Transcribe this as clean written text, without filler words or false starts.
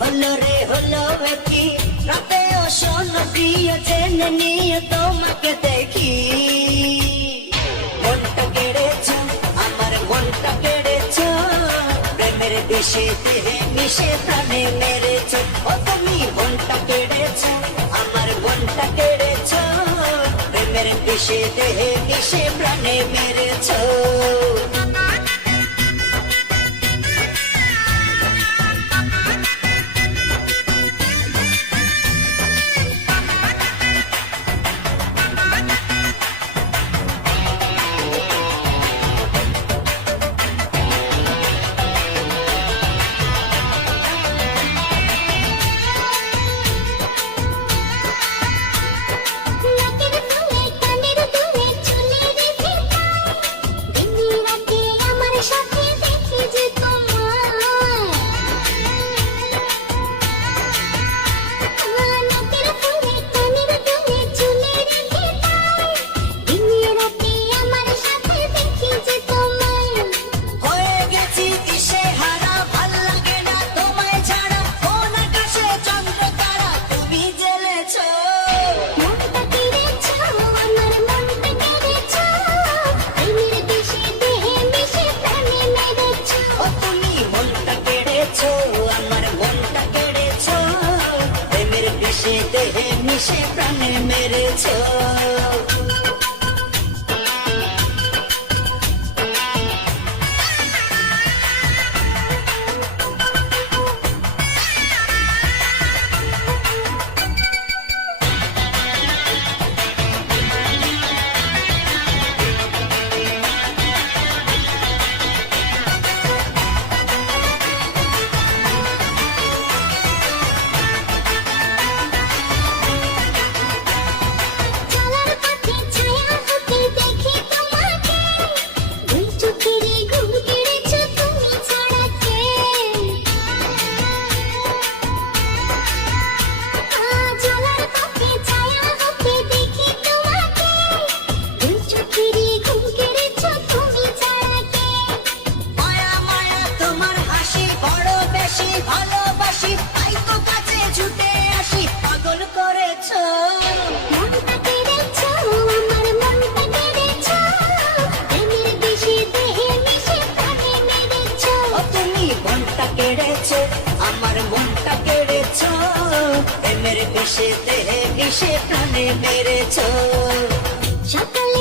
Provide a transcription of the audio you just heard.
হলো রে হলো কি রাতে শোনো প্রিয় জেনে নিয়ে তোমাকে দেখি। মনটা কেড়েছ আমার মনটা কেড়েছ, প্রেমের বিষে দেহে মিশে প্রাণে মেরেছ। ও তুমি মনটা কেড়েছ আমার মনটা কেড়েছ, প্রেমের বিষে দেহে মিশে প্রাণে মেরেছ। দেহে মিশে প্রাণে মেরেছ। ভালোবাসি তাই তো কাছে ছুটে আসি, পাগল করেছ মনটা কেড়েছ আমার মনটা কেড়েছ, প্রেমের বিষে দেহে মিশে প্রাণে মেরেছ। ও তুমি মনটা কেড়েছ আমার মনটা কেড়েছ, প্রেমের বিষে দেহে মিশে প্রাণে মেরেছ। সকাল